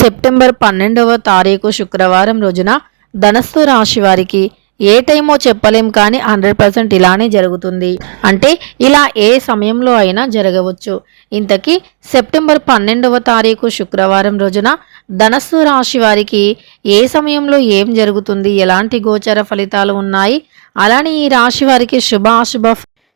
September పన్నెండవ తారీఖు శుక్రవారం రోజున ధనస్సు రాశి వారికి ఏ టైమో చెప్పలేం కానీ హండ్రెడ్ పర్సెంట్ ఇలానే జరుగుతుంది. అంటే ఇలా ఏ సమయంలో అయినా జరగవచ్చు. ఇంతకీ సెప్టెంబర్ పన్నెండవ తారీఖు శుక్రవారం రోజున ధనస్సు రాశి వారికి ఏ సమయంలో ఏం జరుగుతుంది? ఎలాంటి గోచర ఫలితాలు ఉన్నాయి? అలానే ఈ రాశి వారికి శుభ అశుభ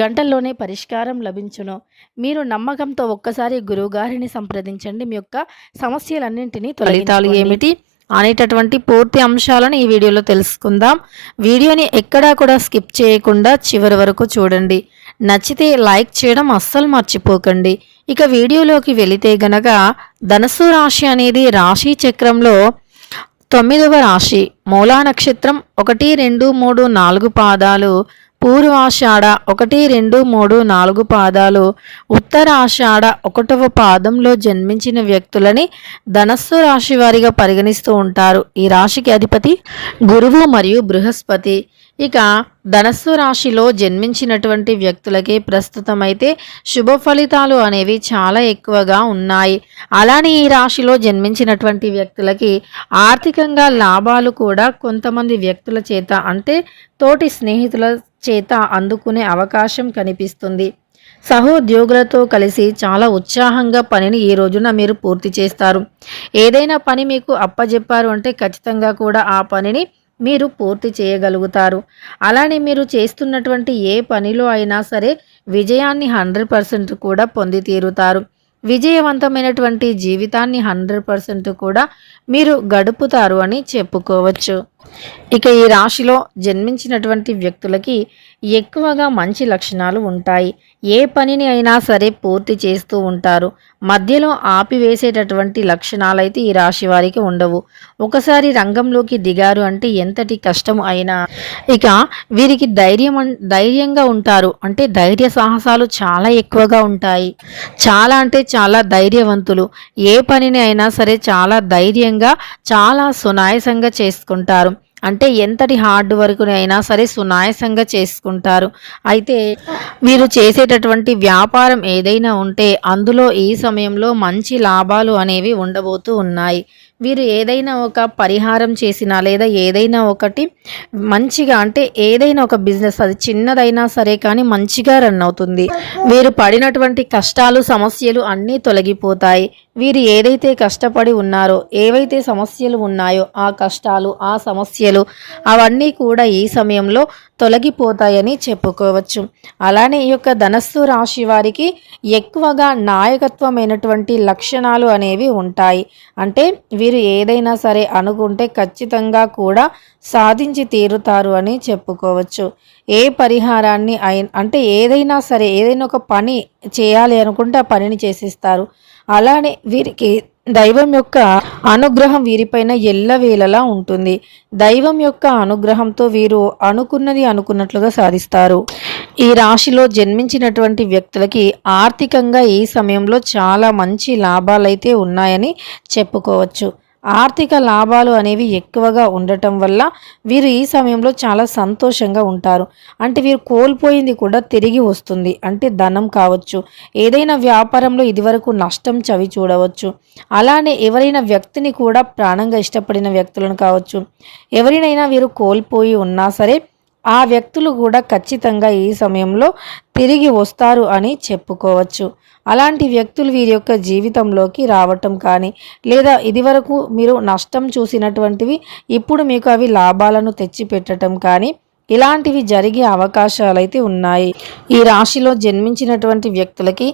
గంటల్లోనే పరిష్కారం లభించును. మీరు నమ్మకంతో ఒక్కసారి గురువుగారిని సంప్రదించండి. మీ యొక్క సమస్యలన్నింటినీ ఫలితాలు ఏమిటి? అనేటటువంటి పూర్తి అంశాలను ఈ వీడియోలో తెలుసుకుందాం. వీడియోని ఎక్కడా కూడా స్కిప్ చేయకుండా చివరి వరకు చూడండి. నచ్చితే లైక్ చేయడం అస్సలు మర్చిపోకండి. ఇక వీడియోలోకి వెళితే గనక ధనస్సు రాశి అనేది రాశి చక్రంలో తొమ్మిదవ రాశి. మూలా నక్షత్రం ఒకటి రెండు మూడు నాలుగు పాదాలు పూర్వాషాఢ ఒకటి రెండు మూడు నాలుగు పాదాలు. ఉత్తరాషాఢ ఒకటవ పాదంలో జన్మించిన వ్యక్తులని ధనస్సు రాశి వారిగా పరిగణిస్తూ ఉంటారు. ఈ రాశికి అధిపతి గురువు మరియు బృహస్పతి. ఇక ధనస్సు రాశిలో జన్మించినటువంటి వ్యక్తులకి ప్రస్తుతం అయితే శుభ ఫలితాలు అనేవి చాలా ఎక్కువగా ఉన్నాయి. అలానే ఈ రాశిలో జన్మించినటువంటి వ్యక్తులకి ఆర్థికంగా లాభాలు కూడా కొంతమంది వ్యక్తుల చేత అంటే తోటి స్నేహితుల చేత అందుకునే అవకాశం కనిపిస్తుంది. సహోద్యోగులతో కలిసి చాలా ఉత్సాహంగా పనిని ఈ రోజున మీరు పూర్తి చేస్తారు. ఏదైనా పని మీకు అప్పజెప్పారు అంటే ఖచ్చితంగా కూడా ఆ పనిని మీరు పూర్తి చేయగలుగుతారు. అలానే మీరు చేస్తున్నటువంటి ఏ పనిలో అయినా సరే విజయాన్ని హండ్రెడ్ పర్సెంట్ కూడా పొంది తీరుతారు. విజయవంతమైనటువంటి జీవితాన్ని హండ్రెడ్ పర్సెంట్ కూడా మీరు గడుపుతారు అని చెప్పుకోవచ్చు. ఇక ఈ రాశిలో జన్మించినటువంటి వ్యక్తులకి ఎక్కువగా మంచి లక్షణాలు ఉంటాయి. ఏ పనిని అయినా సరే పూర్తి చేస్తూ ఉంటారు. మధ్యలో ఆపివేసేటటువంటి లక్షణాలైతే ఈ రాశి వారికి ఉండవు. ఒకసారి రంగంలోకి దిగారు అంటే ఎంతటి కష్టం అయినా ఇక వీరికి ధైర్యం ధైర్యంగా ఉంటారు. అంటే ధైర్య సాహసాలు చాలా ఎక్కువగా ఉంటాయి. చాలా అంటే చాలా ధైర్యవంతులు. ఏ పనిని అయినా సరే చాలా ధైర్యంగా చాలా సునాయసంగా చేసుకుంటారు. అంటే ఎంతటి హార్డ్ వర్క్ అయినా సరే సునాయసంగా చేసుకుంటారు. అయితే వీరు చేసేటటువంటి వ్యాపారం ఏదైనా ఉంటే అందులో ఈ సమయంలో మంచి లాభాలు అనేవి ఉండబోతూ ఉన్నాయి. వీరు ఏదైనా ఒక పరిహారం చేసినా లేదా ఏదైనా ఒకటి మంచిగా అంటే ఏదైనా ఒక బిజినెస్ అది చిన్నదైనా సరే కానీ మంచిగా రన్ అవుతుంది. వీరు పడినటువంటి కష్టాలు సమస్యలు అన్నీ తొలగిపోతాయి. వీరు ఏదైతే కష్టపడి ఉన్నారో ఏవైతే సమస్యలు ఉన్నాయో ఆ కష్టాలు ఆ సమస్యలు అవన్నీ కూడా ఈ సమయంలో తొలగిపోతాయని చెప్పుకోవచ్చు. అలానే ఈ యొక్క ధనస్సు రాశి వారికి ఎక్కువగా నాయకత్వమైనటువంటి లక్షణాలు అనేవి ఉంటాయి. అంటే వీరు ఏదైనా సరే అనుకుంటే ఖచ్చితంగా కూడా సాధించి తీరుతారు అని చెప్పుకోవచ్చు. ఏ పరిహారాన్ని అయి అంటే ఏదైనా సరే ఏదైనా ఒక పని చేయాలి అనుకుంటే ఆ పనిని చేసిస్తారు. అలానే వీరికి దైవం యొక్క అనుగ్రహం వీరిపైన ఎల్లవేళలా ఉంటుంది. దైవం యొక్క అనుగ్రహంతో వీరు అనుకున్నది అనుకున్నట్లుగా సాధిస్తారు. ఈ రాశిలో జన్మించినటువంటి వ్యక్తులకి ఆర్థికంగా ఈ సమయంలో చాలా మంచి లాభాలైతే ఉన్నాయని చెప్పుకోవచ్చు. ఆర్థిక లాభాలు అనేవి ఎక్కువగా ఉండటం వల్ల వీరు ఈ సమయంలో చాలా సంతోషంగా ఉంటారు. అంటే వీరు కోల్పోయింది కూడా తిరిగి వస్తుంది. అంటే ధనం కావచ్చు ఏదైనా వ్యాపారంలో ఇదివరకు నష్టం చవి చూడవచ్చు అలానే ఎవరైనా వ్యక్తిని కూడా ప్రాణంగా ఇష్టపడిన వ్యక్తులను కావచ్చు ఎవరినైనా వీరు కోల్పోయి ఉన్నా సరే ఆ వ్యక్తులు కూడా ఖచ్చితంగా ఈ సమయంలో తిరిగి వస్తారు అని చెప్పుకోవచ్చు. అలాంటి వ్యక్తులు వీరి యొక్క జీవితంలోకి రావటం కానీ లేదా ఇదివరకు మీరు నష్టం చూసినటువంటివి ఇప్పుడు మీకు అవి లాభాలను తెచ్చిపెట్టడం కానీ ఇలాంటివి జరిగే అవకాశాలు అయితే ఉన్నాయి. ఈ రాశిలో జన్మించినటువంటి వ్యక్తులకి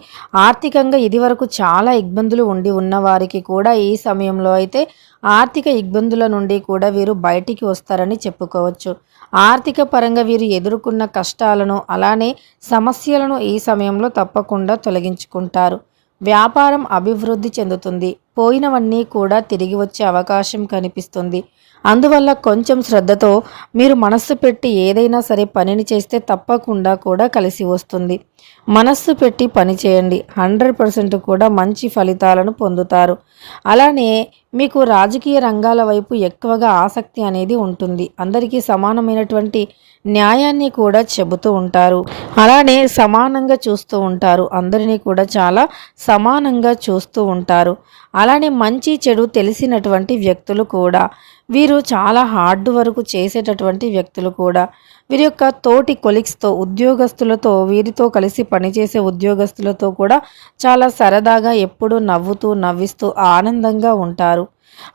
ఆర్థికంగా ఇదివరకు చాలా ఇబ్బందులు ఉండి ఉన్న వారికి కూడా ఈ సమయంలో అయితే ఆర్థిక ఇబ్బందుల నుండి కూడా వీరు బయటికి వస్తారని చెప్పుకోవచ్చు. ఆర్థిక పరంగా వీరు ఎదుర్కొన్న కష్టాలను అలానే సమస్యలను ఈ సమయంలో తప్పకుండా తొలగించుకుంటారు. వ్యాపారం అభివృద్ధి చెందుతుంది. పోయినవన్నీ కూడా తిరిగి వచ్చే అవకాశం కనిపిస్తుంది. అందువల్ల కొంచెం శ్రద్ధతో మీరు మనస్సు పెట్టి ఏదైనా సరే పనిని చేస్తే తప్పకుండా కూడా కలిసి వస్తుంది. మనస్సు పెట్టి పని చేయండి. హండ్రెడ్ పర్సెంట్ కూడా మంచి ఫలితాలను పొందుతారు. అలానే మీకు రాజకీయ రంగాల వైపు ఎక్కువగా ఆసక్తి అనేది ఉంటుంది. అందరికీ సమానమైనటువంటి న్యాయాన్ని కూడా చెబుతూ ఉంటారు. అలానే సమానంగా చూస్తూ ఉంటారు. అందరినీ కూడా చాలా సమానంగా చూస్తూ ఉంటారు. అలానే మంచి చెడు తెలిసినటువంటి వ్యక్తులు కూడా వీరు చాలా హార్డ్ వర్క్ చేసేటటువంటి వ్యక్తులు కూడా. వీరి యొక్క తోటి కొలిక్స్తో ఉద్యోగస్తులతో వీరితో కలిసి పనిచేసే ఉద్యోగస్తులతో కూడా చాలా సరదాగా ఎప్పుడూ నవ్వుతూ నవ్విస్తూ ఆనందంగా ఉంటారు.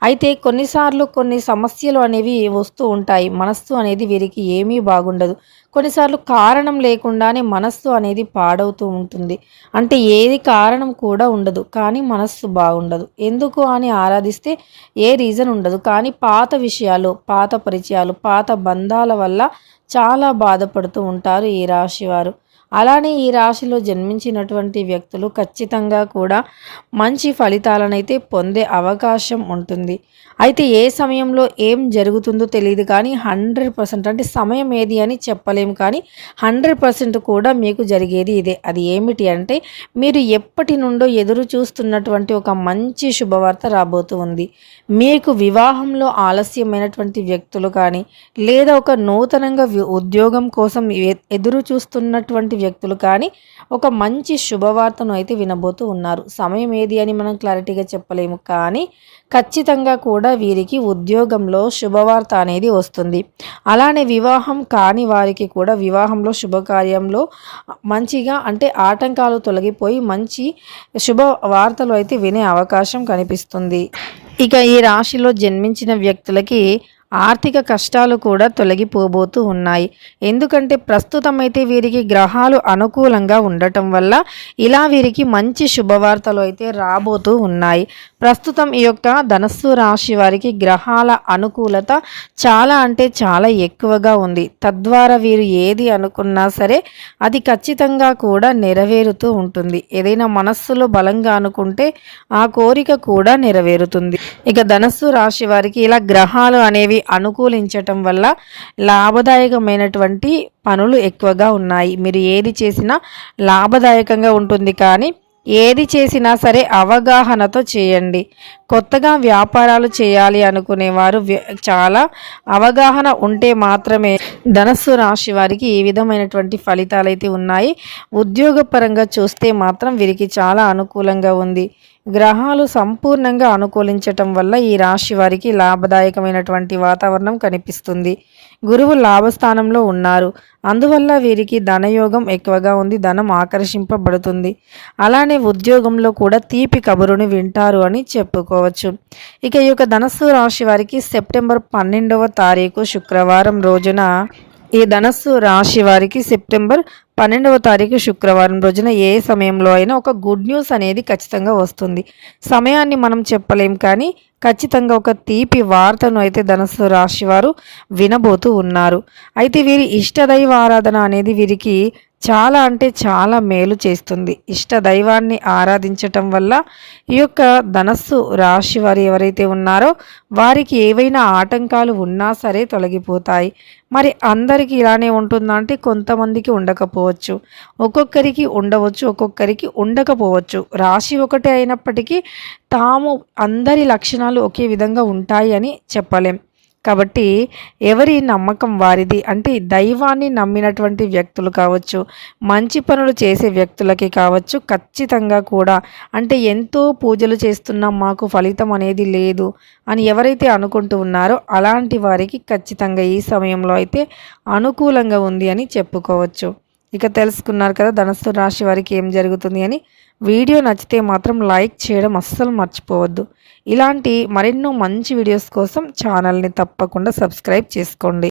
అయితే కొన్నిసార్లు కొన్ని సమస్యలు అనేవి వస్తూ ఉంటాయి. మనస్సు అనేది వీరికి ఏమీ బాగుండదు. కొన్నిసార్లు కారణం లేకుండానే మనస్సు అనేది పాడవుతూ ఉంటుంది. అంటే ఏది కారణం కూడా ఉండదు. కానీ మనస్సు బాగుండదు. ఎందుకు అని ఆరాధిస్తే ఏ రీజన్ ఉండదు. కానీ పాత విషయాలు పాత పరిచయాలు పాత బంధాల వల్ల చాలా బాధపడుతూ ఉంటారు ఈ రాశి వారు అలానే ఈ రాశిలో జన్మించినటువంటి వ్యక్తులు ఖచ్చితంగా కూడా మంచి ఫలితాలనైతే పొందే అవకాశం ఉంటుంది. అయితే ఏ సమయంలో ఏం జరుగుతుందో తెలియదు కానీ హండ్రెడ్ పర్సెంట్ అంటే సమయం ఏది అని చెప్పలేము కానీ హండ్రెడ్ పర్సెంట్ కూడా మీకు జరిగేది ఇదే. అది ఏమిటి అంటే మీరు ఎప్పటి నుండో ఎదురు చూస్తున్నటువంటి ఒక మంచి శుభవార్త రాబోతూ ఉంది. మీకు వివాహంలో ఆలస్యమైనటువంటి వ్యక్తులు కానీ లేదా ఒక నూతనంగా ఉద్యోగం కోసం ఎదురు చూస్తున్నటువంటి వ్యక్తులు కానీ ఒక మంచి శుభవార్తను అయితే వినబోతూ ఉన్నారు. సమయం ఏది అని మనం క్లారిటీగా చెప్పలేము కానీ ఖచ్చితంగా కూడా వీరికి ఉద్యోగంలో శుభవార్త అనేది వస్తుంది. అలానే వివాహం కాని వారికి కూడా వివాహంలో శుభకార్యంలో మంచిగా అంటే ఆటంకాలు తొలగిపోయి మంచి శుభ వార్తలు అయితే వినే అవకాశం కనిపిస్తుంది. ఇక ఈ రాశిలో జన్మించిన వ్యక్తులకి ఆర్థిక కష్టాలు కూడా తొలగిపోబోతూ ఉన్నాయి. ఎందుకంటే ప్రస్తుతం అయితే వీరికి గ్రహాలు అనుకూలంగా ఉండటం వల్ల ఇలా వీరికి మంచి శుభవార్తలు అయితే రాబోతూ ఉన్నాయి. ప్రస్తుతం ఈ యొక్క ధనస్సు రాశి వారికి గ్రహాల అనుకూలత చాలా అంటే చాలా ఎక్కువగా ఉంది. తద్వారా వీరు ఏది అనుకున్నా సరే అది ఖచ్చితంగా కూడా నెరవేరుతూ ఉంటుంది. ఏదైనా మనస్సులో బలంగా అనుకుంటే ఆ కోరిక కూడా నెరవేరుతుంది. ఇక ధనస్సు రాశి వారికి ఇలా గ్రహాలు అనేవి అనుకూలించటం వల్ల లాభదాయకమైనటువంటి పనులు ఎక్కువగా ఉన్నాయి. మీరు ఏది చేసినా లాభదాయకంగా ఉంటుంది కానీ ఏది చేసినా సరే అవగాహనతో చేయండి. కొత్తగా వ్యాపారాలు చేయాలి అనుకునేవారు చాలా అవగాహన ఉంటే మాత్రమే ధనస్సు రాశి వారికి ఈ విధమైనటువంటి ఫలితాలు అయితే ఉన్నాయి. ఉద్యోగపరంగా చూస్తే మాత్రం వీరికి చాలా అనుకూలంగా ఉంది. గ్రహాలు సంపూర్ణంగా అనుకూలించటం వల్ల ఈ రాశి వారికి లాభదాయకమైనటువంటి వాతావరణం కనిపిస్తుంది. గురువు లాభస్థానంలో ఉన్నారు. అందువల్ల వీరికి ధనయోగం ఎక్కువగా ఉంది ధనం ఆకర్షింపబడుతుంది. అలానే ఉద్యోగంలో కూడా తీపి కబురుని వింటారు అని చెప్పుకోవచ్చు. ఇక ఈ యొక్క ధనస్సు రాశి వారికి సెప్టెంబర్ పన్నెండవ తారీఖు శుక్రవారం రోజున ఈ ధనస్సు రాశి వారికి సెప్టెంబర్ పన్నెండవ తారీఖు శుక్రవారం రోజున ఏ సమయంలో అయినా ఒక గుడ్ న్యూస్ అనేది ఖచ్చితంగా వస్తుంది. సమయాన్ని మనం చెప్పలేం కానీ ఖచ్చితంగా ఒక తీపి వార్తను అయితే ధనస్సు రాశి వారు వినబోతూ ఉన్నారు. అయితే వీరి ఇష్టదైవ ఆరాధన అనేది వీరికి చాలా అంటే చాలా మేలు చేస్తుంది. ఇష్ట దైవాన్ని ఆరాధించటం వల్ల ఈ యొక్క ధనస్సు రాశి వారు ఎవరైతే ఉన్నారో వారికి ఏవైనా ఆటంకాలు ఉన్నా సరే తొలగిపోతాయి. మరి అందరికీ ఇలానే ఉంటుందా అంటే కొంతమందికి ఉండకపోవచ్చు. ఒక్కొక్కరికి ఉండవచ్చు ఒక్కొక్కరికి ఉండకపోవచ్చు. రాశి ఒకటే అయినప్పటికీ తాము అందరి లక్షణాలు ఒకే విధంగా ఉంటాయి అని చెప్పలేం. కాబట్టి ఎవరి నమ్మకం వారిది అంటే దైవాన్ని నమ్మినటువంటి వ్యక్తులు కావచ్చు మంచి పనులు చేసే వ్యక్తులకి కావచ్చు ఖచ్చితంగా కూడా. అంటే ఎంతో పూజలు చేస్తున్నాం మాకు ఫలితం అనేది లేదు అని ఎవరైతే అనుకుంటూ ఉన్నారో అలాంటి వారికి ఖచ్చితంగా ఈ సమయంలో అయితే అనుకూలంగా ఉంది అని చెప్పుకోవచ్చు. ఇక తెలుసుకున్నారు కదా ధనస్సు రాశి వారికి ఏం జరుగుతుంది అని వీడియో నచ్చితే మాత్రం లైక్ చేయడం అస్సలు మర్చిపోవద్దు. ఇలాంటి మరెన్నో మంచి వీడియోస్ కోసం ఛానల్ని తప్పకుండా సబ్స్క్రైబ్ చేసుకోండి.